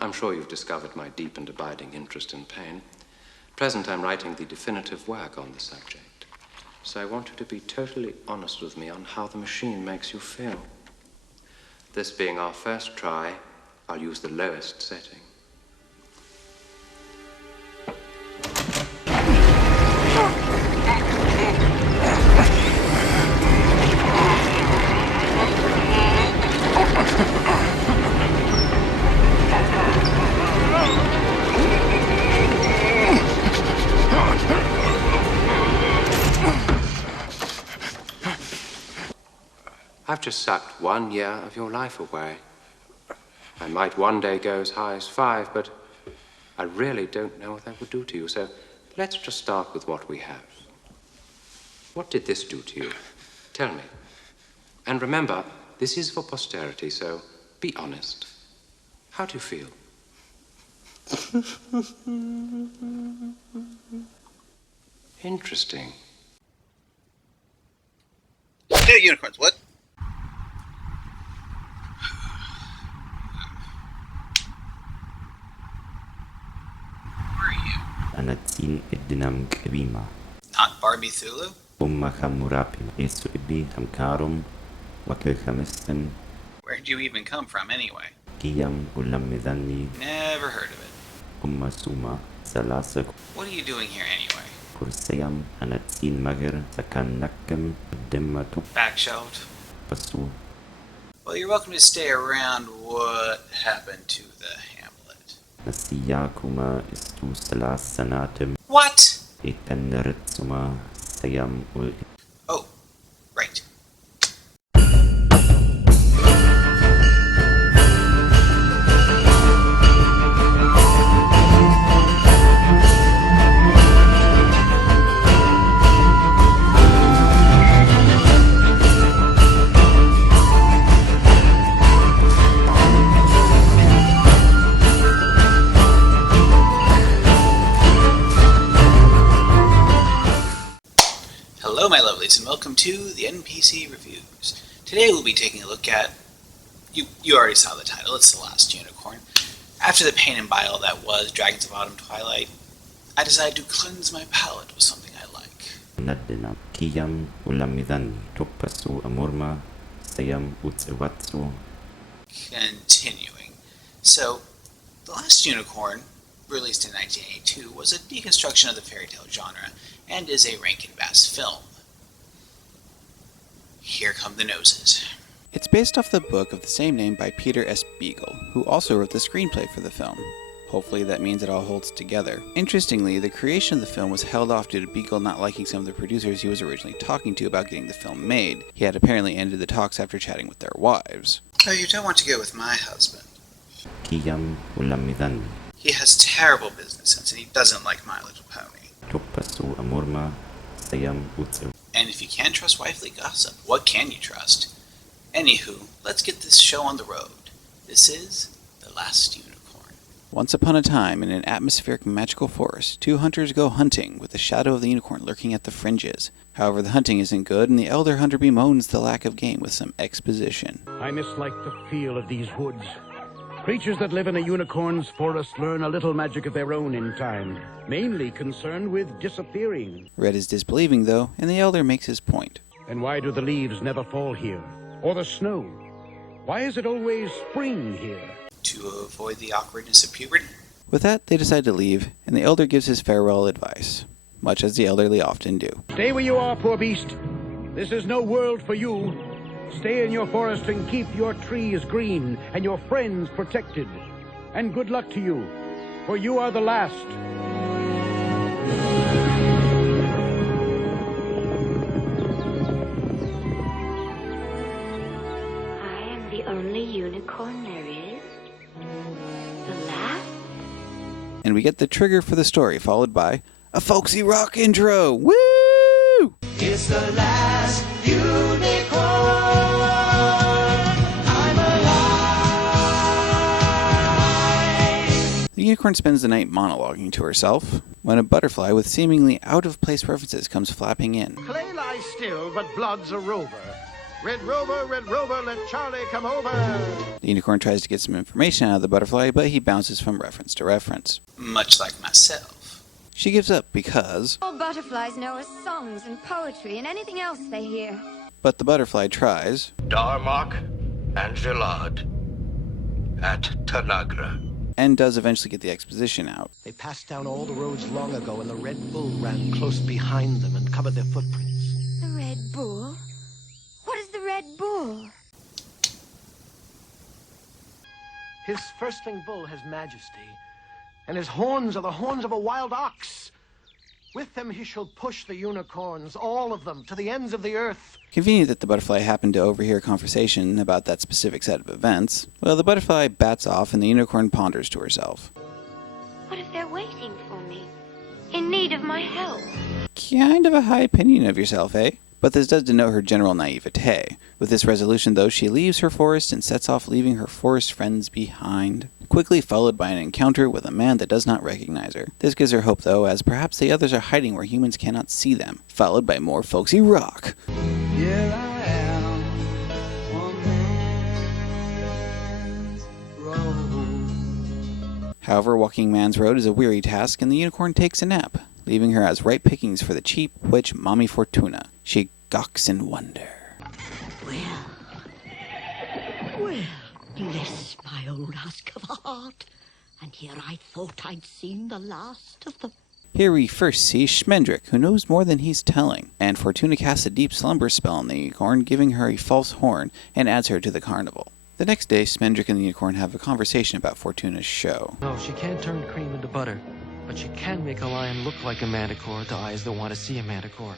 I'm sure you've discovered my deep and abiding interest in pain. At present, I'm writing the definitive work on the subject. So I want you to be totally honest with me on how the machine makes you feel. This being our first try, I'll use the lowest setting. I've just sucked 1 year of your life away. I might one day go as high as 5, but I really don't know what that would do to you. So let's just start with what we have. What did this do to you? Tell me. And remember, this is for posterity, so be honest. How do you feel? Interesting. Yeah, unicorns, what? Anatsin idinam kvima. Not Barbie Thulu? Ummahamurapim esu ibi hamkarum wakilhamisten. Where'd you even come from, anyway? Kiyam ulamidani. Never heard of it. Ummasuma salasak. What are you doing here, anyway? Kursayam anatsin magir sakanakam dimmatu. Backshelved? Pasu. Well, you're welcome to stay around. What happened to the Hamlet? Nasiyakuma istu salas sanatim. What? Itanritsuma sayam ul. Oh, right. Hello, my lovelies, and welcome to the NPC Reviews. Today we'll be taking a look at... You already saw the title, it's The Last Unicorn. After the pain and bile that was Dragons of Autumn Twilight, I decided to cleanse my palate with something I like. Nadina kiyam ulamidani topasu amurma sayam utsiwatsu. Continuing. So, The Last Unicorn, released in 1982, was a deconstruction of the fairy tale genre and is a Rankin-Bass film. Here come the noses. It's based off the book of the same name by Peter S. Beagle, who also wrote the screenplay for the film. Hopefully that means it all holds together. Interestingly, the creation of the film was held off due to Beagle not liking some of the producers he was originally talking to about getting the film made. He had apparently ended the talks after chatting with their wives. Oh, you don't want to go with my husband. Kiyam ulamidani. He has terrible business sense and he doesn't like My Little Pony. Topasu amurma sayam utsu. And if you can't trust wifely gossip, what can you trust? Anywho, let's get this show on the road. This is The Last Unicorn. Once upon a time, in an atmospheric magical forest, two hunters go hunting, with the shadow of the unicorn lurking at the fringes. However, the hunting isn't good, and the elder hunter bemoans the lack of game with some exposition. I mislike the feel of these woods. Creatures that live in a unicorn's forest learn a little magic of their own in time, mainly concerned with disappearing. Red is disbelieving, though, and the elder makes his point. And why do the leaves never fall here? Or the snow? Why is it always spring here? To avoid the awkwardness of puberty? With that, they decide to leave, and the elder gives his farewell advice, much as the elderly often do. Stay where you are, poor beast. This is no world for you. Stay in your forest and keep your trees green and your friends protected. And good luck to you, for you are the last. I am the only unicorn there is. The last? And we get the trigger for the story, followed by a folksy rock intro. Woo! It's the last unicorn. I'm alive. The unicorn spends the night monologuing to herself when a butterfly with seemingly out-of-place references comes flapping in. Clay lies still, but blood's a rover. Red Rover, let Charlie come over. The unicorn tries to get some information out of the butterfly, but he bounces from reference to reference. Much like myself. She gives up because... All butterflies know us songs and poetry and anything else they hear. But the butterfly tries... Darmok and Gelad at Tanagra. And does eventually get the exposition out. They passed down all the roads long ago, and the Red Bull ran close behind them and covered their footprints. The Red Bull? What is the Red Bull? His firstling bull has majesty, and his horns are the horns of a wild ox. With them he shall push the unicorns, all of them, to the ends of the earth. Convenient that the butterfly happened to overhear a conversation about that specific set of events. Well, the butterfly bats off and the unicorn ponders to herself. What if they're waiting for me? In need of my help? Kind of a high opinion of yourself, eh? But this does denote her general naivete. With this resolution, though, she leaves her forest and sets off, leaving her forest friends behind. Quickly followed by an encounter with a man that does not recognize her. This gives her hope, though, as perhaps the others are hiding where humans cannot see them. Followed by more folksy rock. Here I am, one man's road. However, walking man's road is a weary task, and the unicorn takes a nap, leaving her as ripe pickings for the cheap witch Mommy Fortuna. She gawks in wonder. Well, bless my old husk of a heart. And here I thought I'd seen the last of them. Here we first see Schmendrick, who knows more than he's telling, and Fortuna casts a deep slumber spell on the unicorn, giving her a false horn, and adds her to the carnival. The next day, Schmendrick and the unicorn have a conversation about Fortuna's show. No, she can't turn cream into butter, but she can make a lion look like a manticore to eyes that want to see a manticore.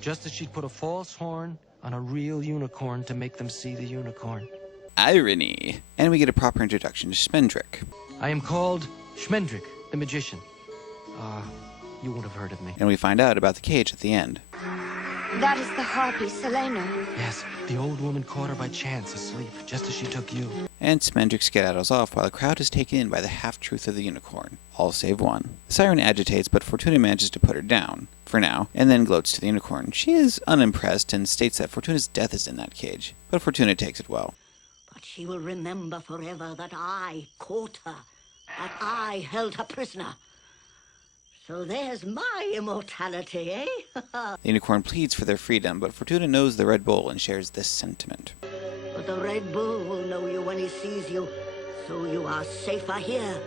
Just as she'd put a false horn on a real unicorn to make them see the unicorn. Irony! And we get a proper introduction to Schmendrick. I am called Schmendrick, the magician. You won't have heard of me. And we find out about the cage at the end. That is the harpy Selena. Yes, the old woman caught her by chance asleep, just as she took you. And Schmendrick skedaddles off while the crowd is taken in by the half-truth of the unicorn. All save one. The siren agitates, but Fortuna manages to put her down, for now, and then gloats to the unicorn. She is unimpressed and states that Fortuna's death is in that cage, but Fortuna takes it well. But she will remember forever that I caught her, that I held her prisoner. So there's my immortality, eh? The unicorn pleads for their freedom, but Fortuna knows the Red Bull and shares this sentiment. But the Red Bull will know you when he sees you, so you are safer here.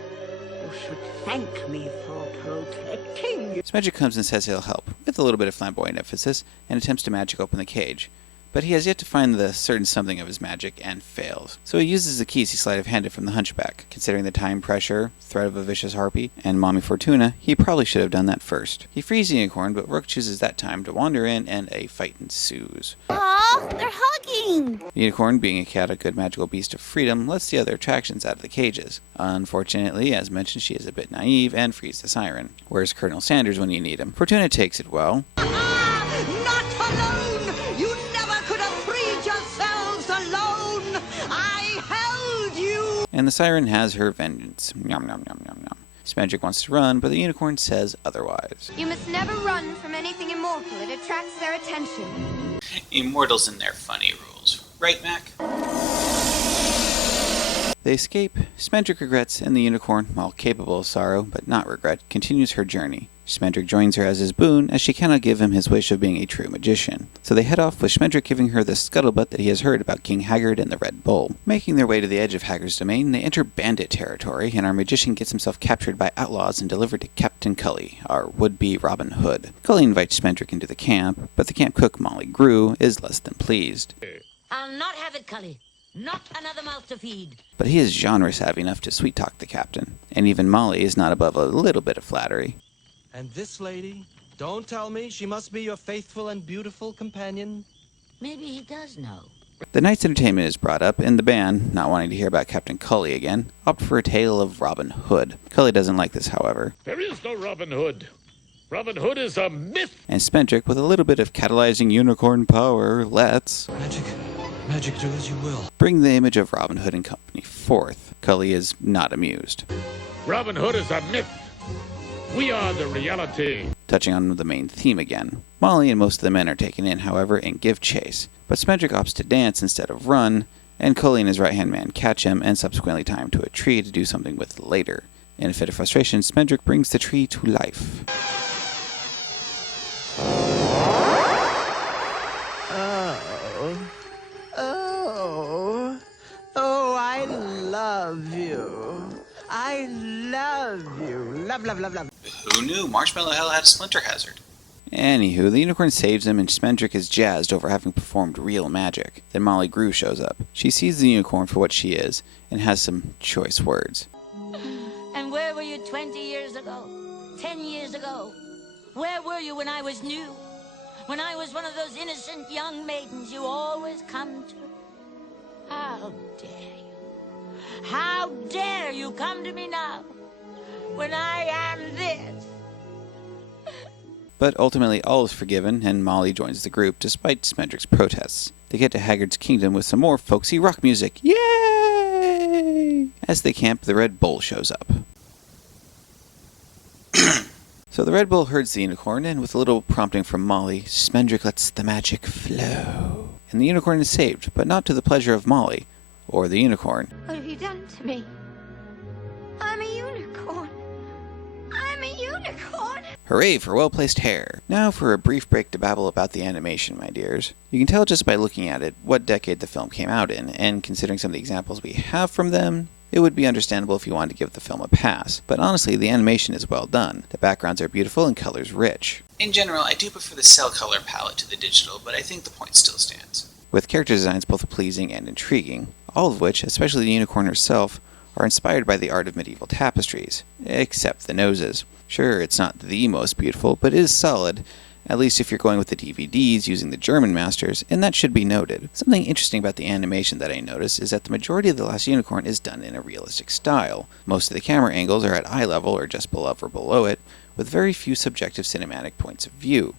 You should thank me for protecting you. Schmendrick comes and says he'll help, with a little bit of flamboyant emphasis, and attempts to magic open the cage. But he has yet to find the certain something of his magic, and fails. So he uses the keys he sleight of handed from the hunchback. Considering the time pressure, threat of a vicious harpy, and Mommy Fortuna, he probably should have done that first. He frees the unicorn, but Rook chooses that time to wander in, and a fight ensues. Aww, they're hugging! The unicorn, being a chaotic good magical beast of freedom, lets the other attractions out of the cages. Unfortunately, as mentioned, she is a bit naive and frees the siren. Where's Colonel Sanders when you need him? Fortuna takes it well. Not alone! You never could have freed yourselves alone! I held you! And the siren has her vengeance. Yum, yum, yum, yum, yum. Schmendrick wants to run, but the unicorn says otherwise. You must never run from anything immortal. It attracts their attention. Immortals and their funny rules. Right, Mac? They escape. Schmendrick regrets, and the unicorn, while capable of sorrow, but not regret, continues her journey. Schmendrick joins her as his boon, as she cannot give him his wish of being a true magician. So they head off with Schmendrick giving her the scuttlebutt that he has heard about King Haggard and the Red Bull. Making their way to the edge of Haggard's domain, they enter bandit territory, and our magician gets himself captured by outlaws and delivered to Captain Cully, our would-be Robin Hood. Cully invites Schmendrick into the camp, but the camp cook, Molly Grue, is less than pleased. I'll not have it, Cully. Not another mouth to feed. But he is genre-savvy enough to sweet-talk the captain, and even Molly is not above a little bit of flattery. And this lady, don't tell me she must be your faithful and beautiful companion. Maybe he does know. The night's entertainment is brought up, and the band, not wanting to hear about Captain Cully again, opt for a tale of Robin Hood. Cully doesn't like this, however. There is no Robin Hood. Robin Hood is a myth. And Schmendrick, with a little bit of catalyzing unicorn power, let's... Magic do as you will. Bring the image of Robin Hood and company forth. Cully is not amused. Robin Hood is a myth. We are the reality. touching on the main theme again. Molly and most of the men are taken in, however, and give chase, but Smedrick opts to dance instead of run, and Cully and his right-hand man catch him and subsequently tie him to a tree to do something with later. In a fit of frustration, Smedrick brings the tree to life. Oh, I love you. I love you. Love, love, love, love. Who knew Marshmallow Hell had a splinter hazard? Anywho, the unicorn saves him and Smedrick is jazzed over having performed real magic. Then Molly Grue shows up. She sees the unicorn for what she is and has some choice words. And where were you 20 years ago? 10 years ago? Where were you when I was new? When I was one of those innocent young maidens you always come to? How dare you? How dare you come to me now, when I am this? But ultimately all is forgiven, and Molly joins the group despite Smedrick's protests. They get to Haggard's kingdom with some more folksy rock music. Yay! As they camp, the Red Bull shows up. So the Red Bull herds the unicorn, and with a little prompting from Molly, Smedrick lets the magic flow. And the unicorn is saved, but not to the pleasure of Molly, or the unicorn. What have you done to me? I'm a unicorn. I'm a unicorn. Hooray for well-placed hair! Now for a brief break to babble about the animation, my dears. You can tell just by looking at it what decade the film came out in, and considering some of the examples we have from them, it would be understandable if you wanted to give the film a pass. But honestly, the animation is well done. The backgrounds are beautiful and colors rich. In general, I do prefer the cell color palette to the digital, but I think the point still stands. With character designs both pleasing and intriguing, all of which, especially the unicorn herself, are inspired by the art of medieval tapestries, except the noses. Sure, it's not the most beautiful, but it is solid, at least if you're going with the DVDs using the German masters, and that should be noted. Something interesting about the animation that I noticed is that the majority of The Last Unicorn is done in a realistic style. Most of the camera angles are at eye level or just above or below it, with very few subjective cinematic points of view,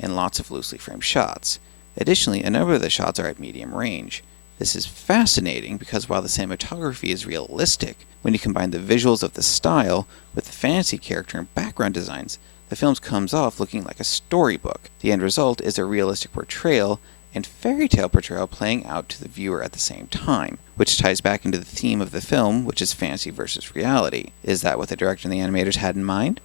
and lots of loosely framed shots. Additionally, a number of the shots are at medium range. This is fascinating because while the cinematography is realistic, when you combine the visuals of the style with the fantasy character and background designs, the film comes off looking like a storybook. The end result is a realistic portrayal and fairy tale portrayal playing out to the viewer at the same time, which ties back into the theme of the film, which is fantasy versus reality. Is that what the director and the animators had in mind?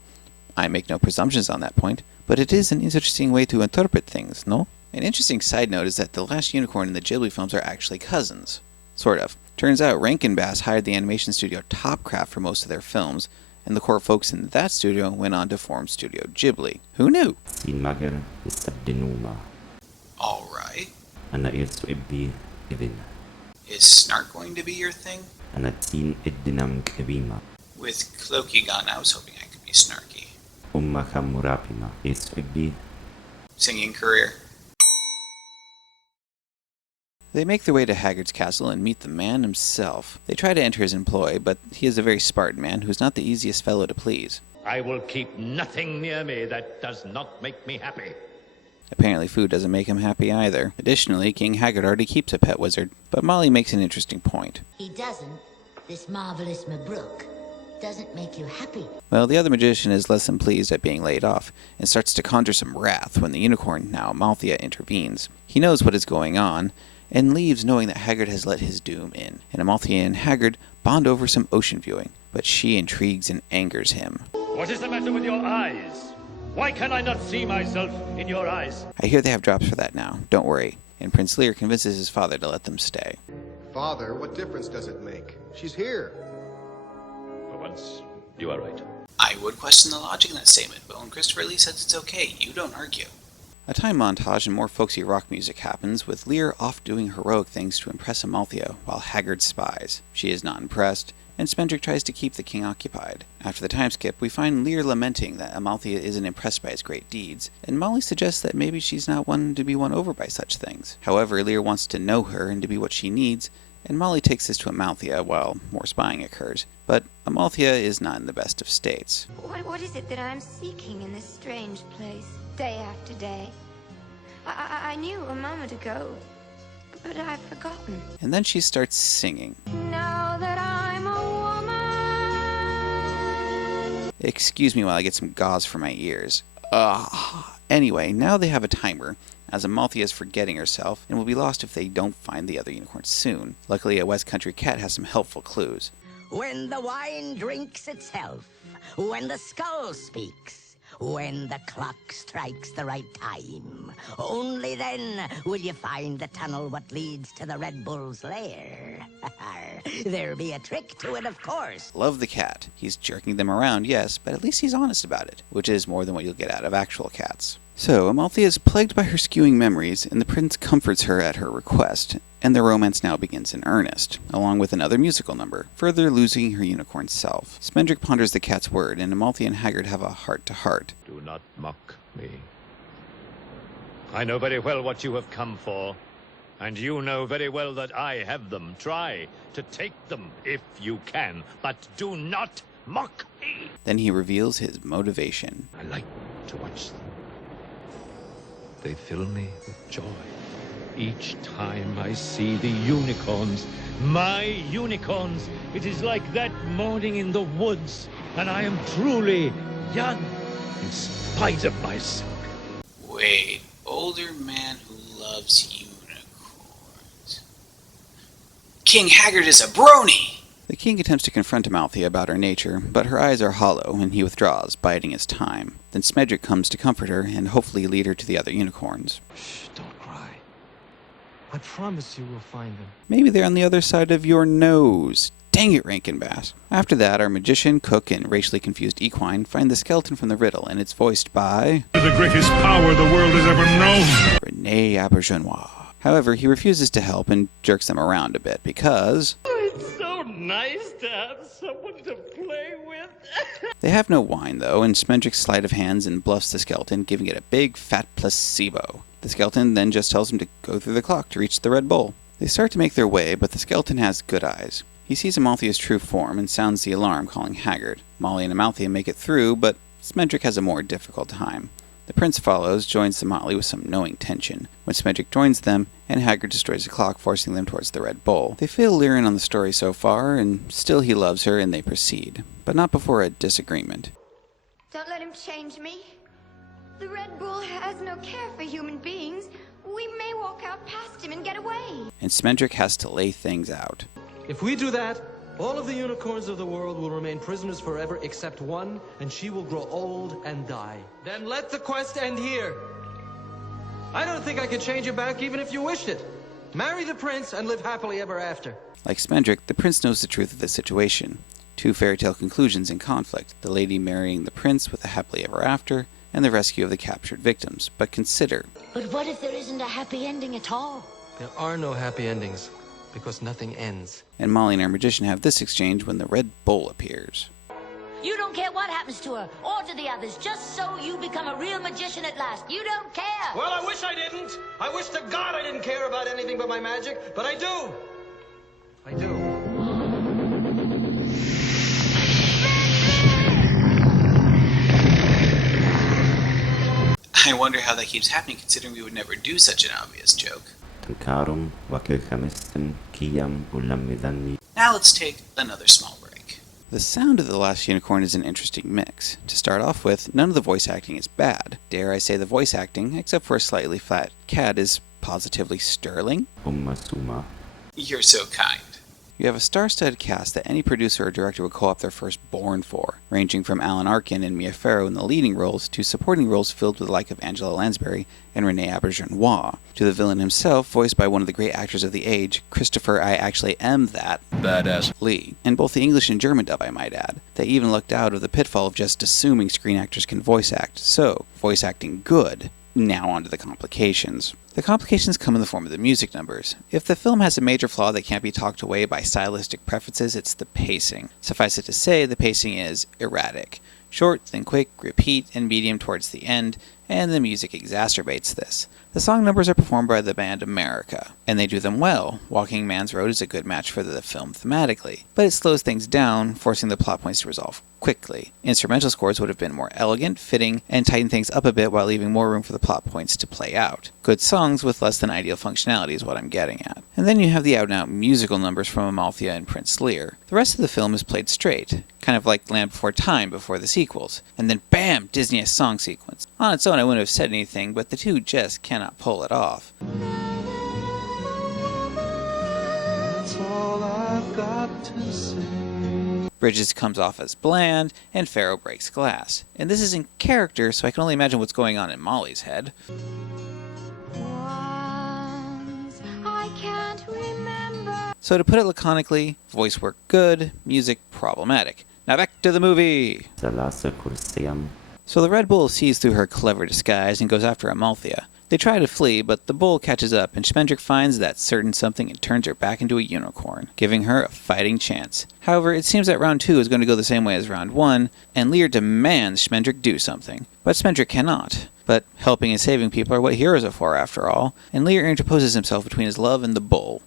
I make no presumptions on that point, but it is an interesting way to interpret things, no? An interesting side note is that The Last Unicorn and the Ghibli films are actually cousins. Sort of. Turns out Rankin Bass hired the animation studio Topcraft for most of their films, and the core folks in that studio went on to form Studio Ghibli. Who knew? Alright. Is Snark going to be your thing? With Cloaky gone, I was hoping I could be snarky. Singing career. They make their way to Haggard's castle and meet the man himself. They try to enter his employ, but he is a very Spartan man who's not the easiest fellow to please. I will keep nothing near me that does not make me happy. Apparently food doesn't make him happy either. Additionally, King Haggard already keeps a pet wizard, but Molly makes an interesting point. He doesn't. This marvelous Mabrook doesn't make you happy. Well, the other magician is less than pleased at being laid off, and starts to conjure some wrath when the unicorn, now Amalthea, intervenes. He knows what is going on, and leaves knowing that Haggard has let his doom in. And Amalthea and Haggard bond over some ocean viewing, but she intrigues and angers him. What is the matter with your eyes? Why can I not see myself in your eyes? I hear they have drops for that now, don't worry. And Prince Lear convinces his father to let them stay. Father, what difference does it make? She's here. For once, you are right. I would question the logic in that statement, but when Christopher Lee says it's okay, you don't argue. A time montage and more folksy rock music happens, with Lear off doing heroic things to impress Amalthea, while Haggard spies. She is not impressed, and Smedrick tries to keep the king occupied. After the time skip, we find Lear lamenting that Amalthea isn't impressed by his great deeds, and Molly suggests that maybe she's not one to be won over by such things. However, Lear wants to know her and to be what she needs, and Molly takes this to Amalthea while more spying occurs. But Amalthea is not in the best of states. What is it that I'm seeking in this strange place, day after day? I knew a moment ago, but I've forgotten. And then she starts singing. Now that I'm a woman. Excuse me while I get some gauze for my ears. Anyway, now they have a timer, as Amalthea is forgetting herself and will be lost if they don't find the other unicorns soon. Luckily, a West Country cat has some helpful clues. When the wine drinks itself, when the skull speaks, when the clock strikes the right time, only then will you find the tunnel what leads to the Red Bull's lair. There'll be a trick to it, of course. Love the cat. He's jerking them around, yes, but at least he's honest about it, which is more than what you'll get out of actual cats. So, Amalthea is plagued by her skewing memories, and the prince comforts her at her request, and the romance now begins in earnest, along with another musical number, further losing her unicorn self. Smendrick ponders the cat's word, and Amalthea and Haggard have a heart-to-heart. Do not mock me. I know very well what you have come for, and you know very well that I have them. Try to take them if you can, but do not mock me. Then he reveals his motivation. I like to watch them. They fill me with joy. Each time I see the unicorns, my unicorns, it is like that morning in the woods, and I am truly young in spite of myself. Wait, older man who loves unicorns. King Haggard is a brony! The king attempts to confront Amalthea about her nature, but her eyes are hollow, and he withdraws, biding his time. Then Smendrick comes to comfort her, and hopefully lead her to the other unicorns. Shh, don't cry. I promise you we'll find them. Maybe they're on the other side of your nose. Dang it, Rankin-Bass. After that, our magician, cook, and racially confused equine find the skeleton from the riddle, and it's voiced by... the greatest power the world has ever known. Rene Auberjonois. However, he refuses to help and jerks them around a bit, because... It's so nice to have someone to play with. They have no wine, though, and Smendrick's sleight of hands and bluffs the skeleton, giving it a big, fat placebo. The skeleton then just tells him to go through the clock to reach the Red Bull. They start to make their way, but the skeleton has good eyes. He sees Amalthea's true form and sounds the alarm, calling Haggard. Molly and Amalthea make it through, but Smendrick has a more difficult time. The prince follows, joins the motley with some knowing tension. When Smendrick joins them, and Haggard destroys the clock, forcing them towards the Red Bull. They fill Lyran on the story so far, and still he loves her, and they proceed. But not before a disagreement. Don't let him change me. The Red Bull has no care for human beings. We may walk out past him and get away. And Smendrick has to lay things out. If we do that, all of the unicorns of the world will remain prisoners forever except one, and she will grow old and die. Then let the quest end here. I don't think I could change it back even if you wished it. Marry the prince and live happily ever after. Like Smendrick, the prince knows the truth of the situation. Two fairy tale conclusions in conflict, the lady marrying the prince with a happily ever after, and the rescue of the captured victims. But consider... But what if there isn't a happy ending at all? There are no happy endings, because nothing ends. And Molly and our magician have this exchange when the Red Bull appears. You don't care what happens to her, or to the others, just so you become a real magician at last. You don't care! Well, I wish I didn't! I wish to God I didn't care about anything but my magic, but I do! I do. I wonder how that keeps happening, considering we would never do such an obvious joke. Now let's take another small break. The sound of The Last Unicorn is an interesting mix. To start off with, none of the voice acting is bad. Dare I say the voice acting, except for a slightly flat cat, is positively sterling? You're so kind. You have a star-studded cast that any producer or director would call up their firstborn for, ranging from Alan Arkin and Mia Farrow in the leading roles to supporting roles filled with the like of Angela Lansbury and Rene Auberjonois, to the villain himself, voiced by one of the great actors of the age, Christopher I Actually Am That Badass Lee, in both the English and German dub, I might add. They even looked out of the pitfall of just assuming screen actors can voice act, so, voice acting good. Now on to the complications. The complications come in the form of the music numbers. If the film has a major flaw that can't be talked away by stylistic preferences, it's the pacing. Suffice it to say, the pacing is erratic. Short, then quick, repeat, and medium towards the end, and the music exacerbates this. The song numbers are performed by the band America, and they do them well. Walking Man's Road is a good match for the film thematically, but it slows things down, forcing the plot points to resolve quickly. Instrumental scores would have been more elegant, fitting, and tighten things up a bit while leaving more room for the plot points to play out. Good songs with less than ideal functionality is what I'm getting at. And then you have the out-and-out musical numbers from Amalthea and Prince Lear. The rest of the film is played straight, kind of like Land Before Time before the sequels, and then BAM! Disney-esque song sequence. On its own, I wouldn't have said anything, but the two just cannot pull it off. That's all I've got to say. Bridges comes off as bland, and Pharaoh breaks glass. And this is in character, so I can only imagine what's going on in Molly's head. I can't remember. So to put it laconically, voice work good, music problematic. Now back to the movie! So the Red Bull sees through her clever disguise and goes after Amalthea. They try to flee, but the bull catches up, and Schmendrick finds that certain something and turns her back into a unicorn, giving her a fighting chance. However, it seems that round 2 is going to go the same way as round 1, and Lear demands Schmendrick do something. But Schmendrick cannot. But helping and saving people are what heroes are for, after all, and Lear interposes himself between his love and the bull.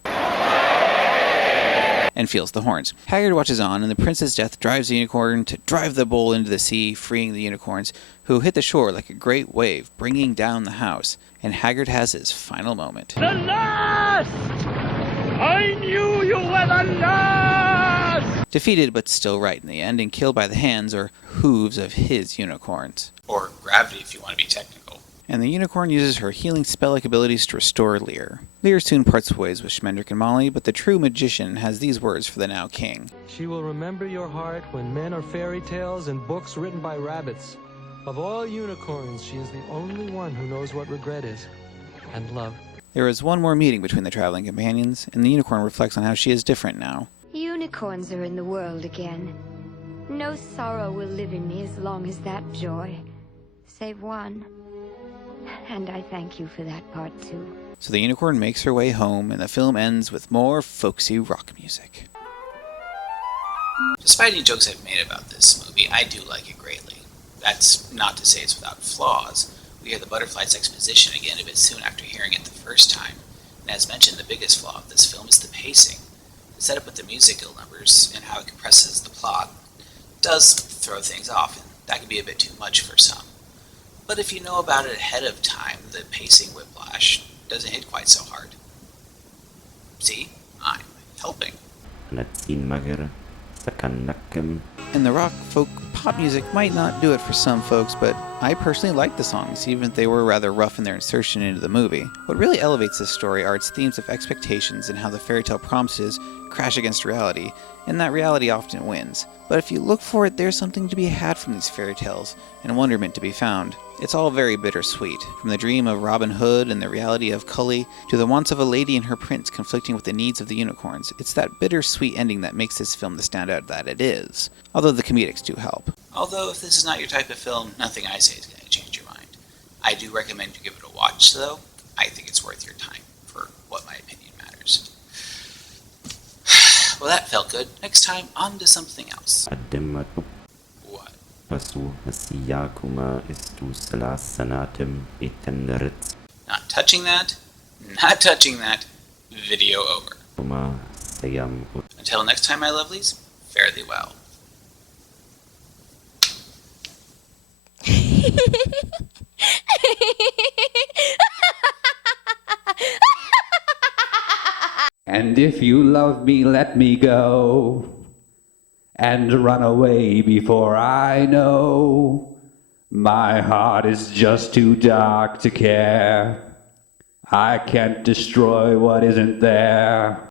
And feels the horns. Haggard watches on, and the Prince's death drives the unicorn to drive the bull into the sea, freeing the unicorns, who hit the shore like a great wave, bringing down the house. And Haggard has his final moment. The last! I knew you were the last! Defeated but still right in the end, and killed by the hands or hooves of his unicorns. Or gravity if you want to be technical. And the unicorn uses her healing spell-like abilities to restore Lear. Lear soon parts ways with Schmendrick and Molly, but the true magician has these words for the now king. She will remember your heart when men are fairy tales and books written by rabbits. Of all unicorns, she is the only one who knows what regret is, and love. There is one more meeting between the traveling companions, and the unicorn reflects on how she is different now. Unicorns are in the world again. No sorrow will live in me as long as that joy. Save one. And I thank you for that part too. So the unicorn makes her way home, and the film ends with more folksy rock music. Despite any jokes I've made about this movie, I do like it greatly. That's not to say it's without flaws. We hear the butterfly's exposition again a bit soon after hearing it the first time. And as mentioned, the biggest flaw of this film is the pacing. The setup with the musical numbers and how it compresses the plot does throw things off, and that can be a bit too much for some. But if you know about it ahead of time, the pacing whiplash doesn't hit quite so hard. See? I'm helping. And the rock, folk, pop music might not do it for some folks, but I personally like the songs, even if they were rather rough in their insertion into the movie. What really elevates this story are its themes of expectations and how the fairy tale promises crash against reality, and that reality often wins. But if you look for it, there's something to be had from these fairy tales, and wonderment to be found. It's all very bittersweet, from the dream of Robin Hood and the reality of Cully, to the wants of a lady and her prince conflicting with the needs of the unicorns. It's that bittersweet ending that makes this film the standout that it is, although the comedics do help. Although if this is not your type of film, nothing I say is going to change your mind. I do recommend you give it a watch, though. I think it's worth your time, for what my opinion matters. Well, that felt good. Next time, on to something else. What? Not touching that. Not touching that. Video over. Until next time, my lovelies, fare thee well. And if you love me, let me go, and run away before I know. My heart is just too dark to care. I can't destroy what isn't there.